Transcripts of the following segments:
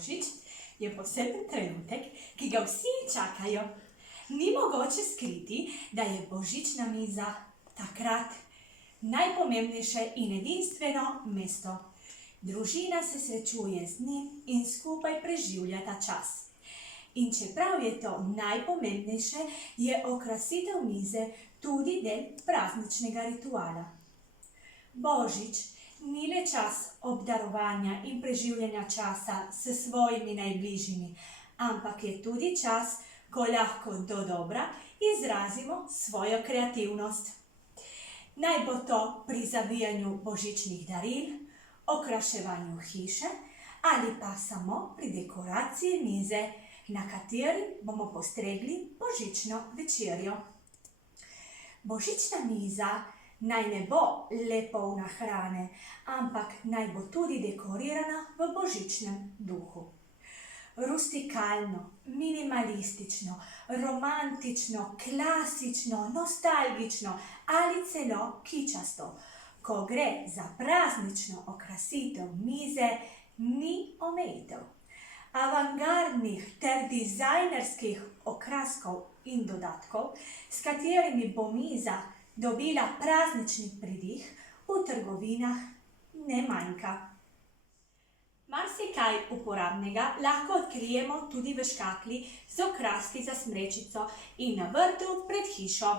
Božič je poseben trenutek, ki ga vsi čakajo. Ni mogoče skriti, da je božična miza takrat najpomembnejše in edinstveno mesto. Družina se srečuje z njim in skupaj preživlja ta čas. In čeprav je to najpomembnejše, je okrasitev mize tudi del prazničnega rituala. Božič ni le čas obdarovanja in preživljanja časa s svojimi najbližjimi, ampak je tudi čas, ko lahko dodobra izrazimo svojo kreativnost. Naj bo to pri zavijanju božičnih daril, okraševanju hiše ali pa samo pri dekoraciji mize, na kateri bomo postregli božično večerjo. Božična miza naj ne bo le polna hrane, ampak naj bo tudi dekorirana v božičnem duhu. Rustikalno, minimalistično, romantično, klasično, nostalgično ali celo kičasto. Ko gre za praznično okrasitev mize, ni omejitev. Avantgardnih ter dizajnerskih okraskov in dodatkov, s katerimi bo miza dobila praznični pridih, v trgovinah ne manjka. Marsikaj uporabnega lahko odkrijemo tudi v škatli z okraski za smrečico in na vrtu pred hišo.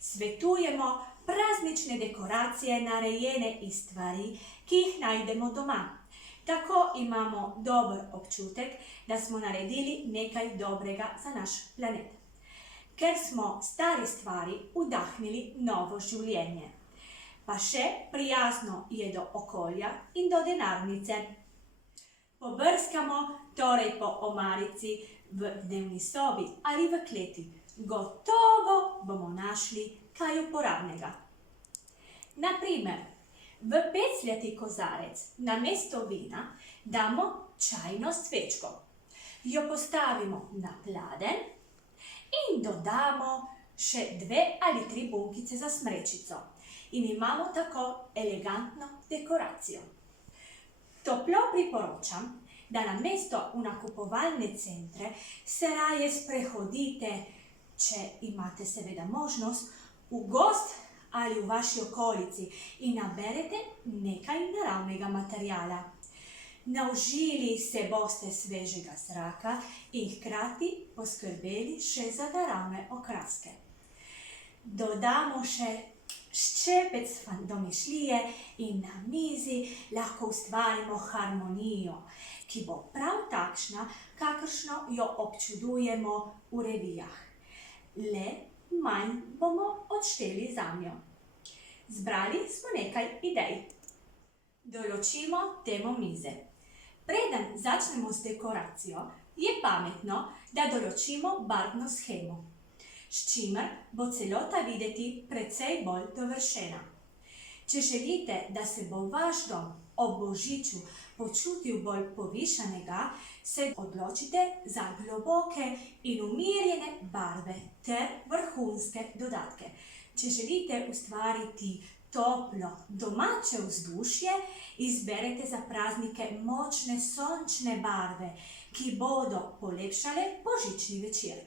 Svetujemo praznične dekoracije narejene iz stvari, ki jih najdemo doma. Tako imamo dober občutek, da smo naredili nekaj dobrega za naš planet. Ker smo stari stvari vdahnili novo življenje. Pa še prijazno je do okolja in do denarnice. Pobrskamo torej po omarici v dnevni sobi ali v kleti. Gotovo bomo našli kaj uporabnega. Na primer, v pecljati kozarec namesto vina damo čajno svečko. Jo postavimo na pladenj in dodamo še 2 ali 3 bunkice za smrečico. In imamo tako elegantno dekoracijo. Toplo priporočam, da namesto v nakupovalne centre se raje sprehodite, če imate seveda možnost, v gozd ali v vaši okolici in naberete nekaj naravnega materiala. Naužili se boste svežega zraka in hkrati poskrbeli še za naravne okraske. Dodamo še ščepec domišljije in na mizi lahko ustvarimo harmonijo, ki bo prav takšna, kakršno jo občudujemo v revijah. Le manj bomo odšteli zanjo. Zbrali smo nekaj idej. Določimo temo mize. Preden začnemo z dekoracijo, je pametno, da določimo barvno shemo, s čimer bo celota videti precej bolj dovršena. Če želite, da se bo vaš dom ob božiču počutil bolj povišanega, se odločite za globoke in umirjene barve ter vrhunske dodatke. Če želite ustvariti toplo, domače vzdušje, izberete za praznike močne sončne barve, ki bodo polepšale božični večer.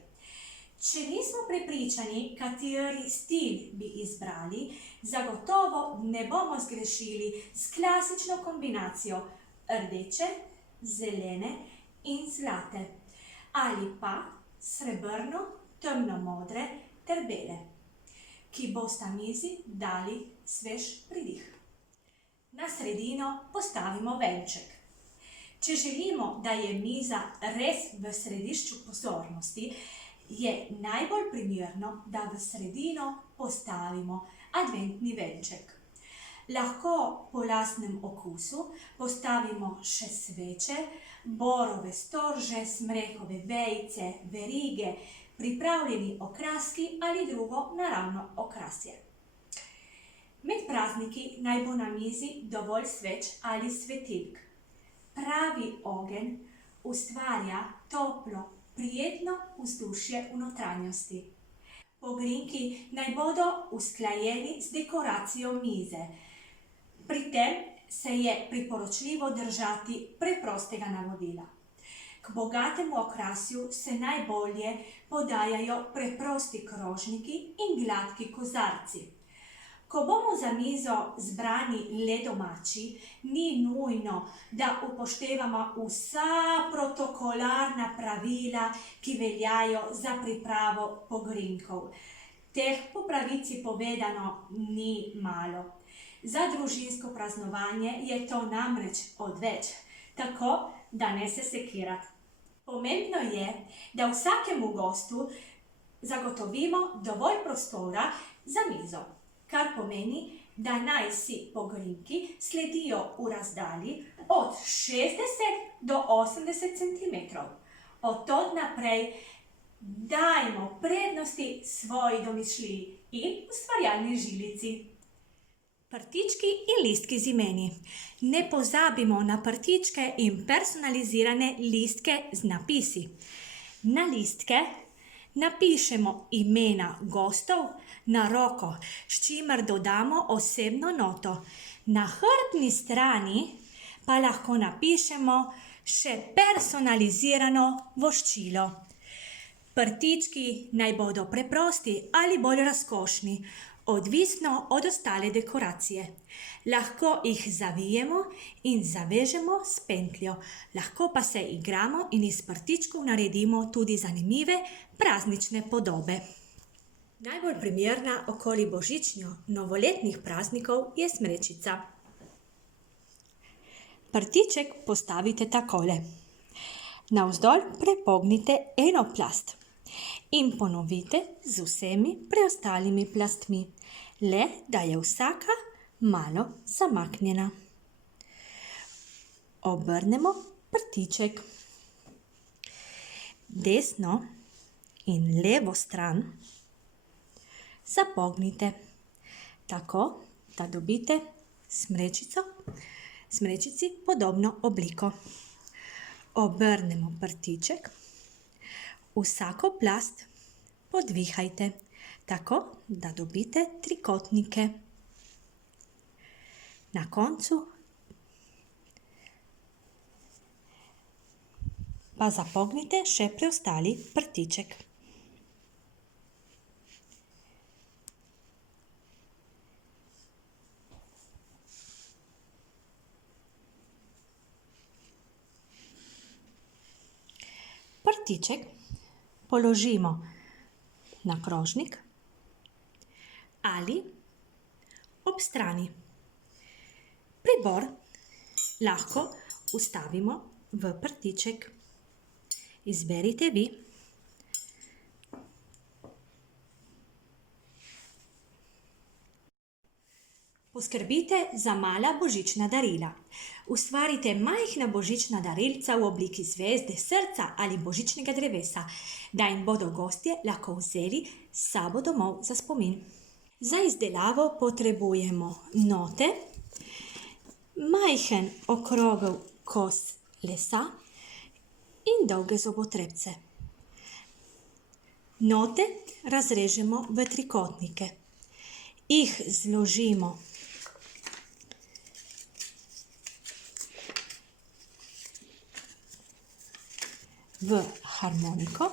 Če nismo prepričani, kateri stil bi izbrali, zagotovo ne bomo zgrešili s klasično kombinacijo rdeče, zelene in zlate ali pa srebrno, temnomodre ter bele, ki bosta mizi dali svež pridih. Na sredino postavimo venček. Če želimo, da je miza res v središču pozornosti, je najbolj primerno, da v sredino postavimo adventni venček. Lahko po lastnem okusu postavimo še sveče, borove storže, smrekove vejice, verige, pripravljeni okraski ali drugo naravno okrasje. Med prazniki naj bo na mizi dovolj sveč ali svetilk. Pravi ogenj ustvarja toplo, prijetno vzdušje v notranjosti. Pogrinjki naj bodo usklajeni z dekoracijo mize. Pri tem se je priporočljivo držati preprostega navodila. K bogatemu okrasju se najbolje podajajo preprosti krožniki in gladki kozarci. Ko bomo za mizo zbrani le domači, ni nujno, da upoštevamo vsa protokolarna pravila, ki veljajo za pripravo pogrinjkov. Teh, po pravici povedano, ni malo. Za družinsko praznovanje je to namreč odveč, tako da ne se sekirati. Pomembno je, da vsakemu gostu zagotovimo dovolj prostora za mizo, kar pomeni, da naj si pogrinjki sledijo v razdalji od 60 do 80 cm. Od tod naprej dajmo prednosti svoji domišljiji in ustvarjalni žilici. Prtički in listki z imeni. Ne pozabimo na prtičke in personalizirane listke z napisi. Na listke napišemo imena gostov na roko, s čimer dodamo osebno noto. Na hrbtni strani pa lahko napišemo še personalizirano voščilo. Prtički naj bodo preprosti ali bolj razkošni, odvisno od ostale dekoracije. Lahko jih zavijemo in zavežemo s pentljo. Lahko pa se igramo in iz prtičkov naredimo tudi zanimive praznične podobe. Najbolj primerna okoli božično-novoletnih praznikov je smrečica. Prtiček postavite takole. Navzdol prepognite eno plast in ponovite z vsemi preostalimi plastmi, le da je vsaka malo zamaknjena. Obrnemo prtiček. Desno in levo stran zapognite, tako da dobite smrečici podobno obliko. Obrnemo prtiček. Vsako plast podvihajte, tako da dobite trikotnike. Na koncu pa zapognite še preostali prtiček. Prtiček položimo na krožnik ali ob strani. Pribor lahko vstavimo v prtiček. Izberite vi. Poskrbite za mala božična darila. Ustvarite majhna božična darilca v obliki zvezde, srca ali božičnega drevesa, da jim bodo gostje lahko vzeli s sabo domov za spomin. Za izdelavo potrebujemo note, majhen okrogel kos lesa in dolge zobotrebce. Note razrežemo v trikotnike. Jih zložimo v harmoniko.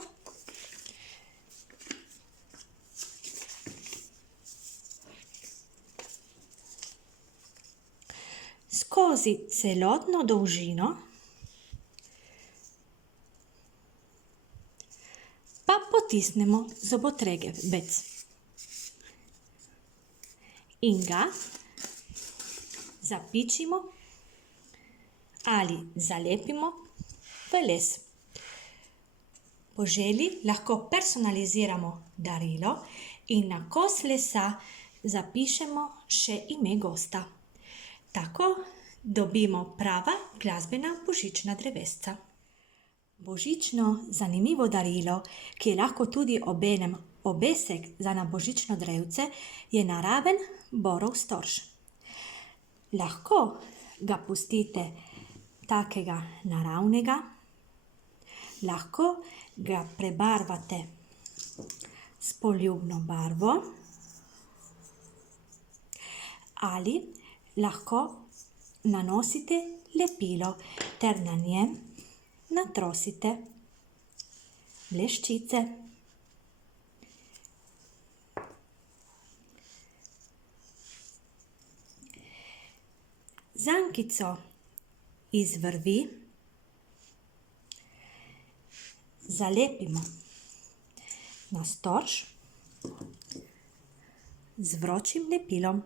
Skozi celotno dolžino pa potisnemo zobotrebec in ga zapičimo ali zalepimo v les. Po želji lahko personaliziramo darilo in na kos lesa zapišemo še ime gosta. Tako dobimo prava glasbena božična drevesca. Božično zanimivo darilo, ki je lahko tudi obenem obesek za na božično drevce, je naraven borov storž. Lahko ga pustite takega naravnega, lahko ga prebarvate s poljubno barvo ali lahko nanosite lepilo ter na njem natrosite bleščice. Zankico iz vrvi zalepimo na storž z vročim lepilom.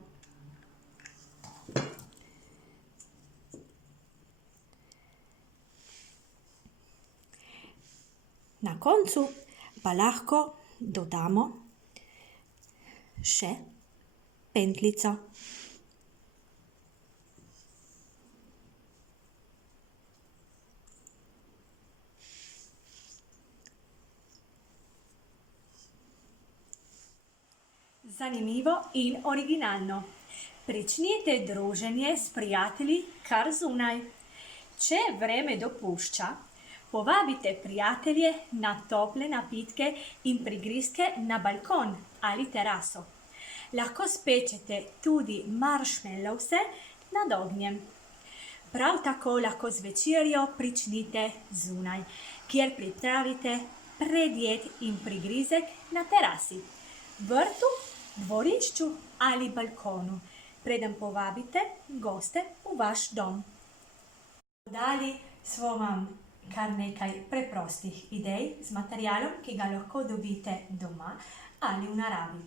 Na koncu pa lahko dodamo še pentljico. Zanimivo in originalno. Pričnite druženje s prijatelji kar zunaj. Če vreme dopušča, povabite prijatelje na tople napitke in prigrizke na balkon ali teraso. Lahko spečete tudi marshmallowse nad ognjem. Prav tako lahko z večerjo pričnite zunaj, kjer pripravite predjed in prigrizek na terasi, vrtu, dvorišču ali balkonu, preden povabite goste v vaš dom. Dali smo vam kar nekaj preprostih idej z materialom, ki ga lahko dobite doma ali v naravi.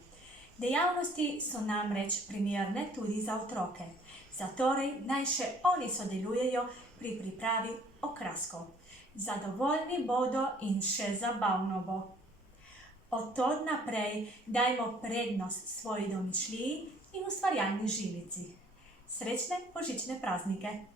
Dejavnosti so namreč primerne tudi za otroke, zatorej naj še oni sodelujejo pri pripravi okraskov. Zadovoljni bodo in še zabavno bo. Od tod naprej dajmo prednost svoji domišljiji in ustvarjalni žilici. Srečne božične praznike!